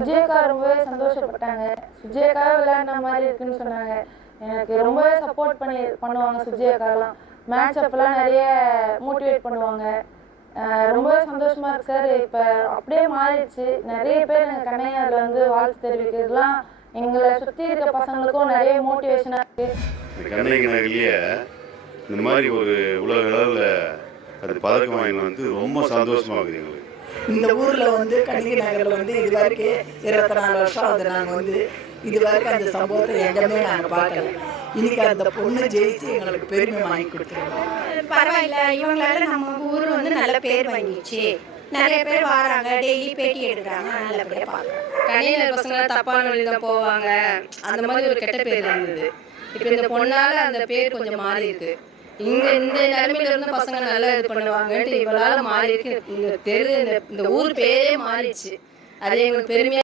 சுஜேக்கா ரொம்பவே சந்தோஷப்பட்டாங்க. சுஜேக்காவே விளையாடின மாதிரி இருக்குன்னு சொன்னாங்க. எனக்கு ரொம்பவே சப்போர்ட் பண்ணுவாங்க சுஜேக்காலாம். மேட்ச் அப்பெல்லாம் நிறைய மோட்டிவேட் பண்ணுவாங்க. ரொம்பவே சந்தோஷமா இருக்கு சார். இப்போ அப்படியே மாறிடுச்சு. நிறைய பேர் எங்கள் கண்ணையாரில் வந்து வாழ்த்து தெரிவிக்கிறதுலாம் எங்களை சுற்றி இருக்க பசங்களுக்கும் நிறைய மோட்டிவேஷனாக இருக்குது. கண்ணையர்லேயே இந்த மாதிரி ஒரு உலக அளவில் அது பதக்கம் வாங்கி வந்து ரொம்ப சந்தோஷமாக இருக்குது எங்களுக்கு. இந்த ஊரில் வந்து கணிகை நகரில் வந்து இது வரைக்கும் 24 வருஷம் அது நாங்கள் வந்து இது வரைக்கும் அந்த சம்பவத்தை எங்கேயுமே நாங்கள் பார்க்கல. இன்னைக்கு அந்த பொண்ணு ஜெயிச்சு எங்களுக்கு பெருமை வாங்கி கொடுத்துருக்கோம். பரவாயில்ல, இவங்களால நம்ம ஊர் வந்து நல்ல பேர் வாங்கிடுச்சு. நிறைய பேர் வராங்க, டெய்லி பேட்டி எடுக்கிறாங்க, நல்லபடியாக பார்க்குறோம். கணிதர் பசங்க தப்பான வழியில் தான் போவாங்க, அந்த மாதிரி ஒரு கெட்ட பேர் இருந்தது. இப்போ இந்த பொண்ணால் அந்த பேர் கொஞ்சம் மாறி இருக்கு. இங்கே இந்த நிலைமையில இருந்த பசங்க நல்லா இது பண்ணுவாங்கன்ட்டு இவளால் மாறி இருக்கு. இந்த தெரு இந்த ஊர் பேரே மாறிடுச்சு. அது எங்களுக்கு பெருமையாக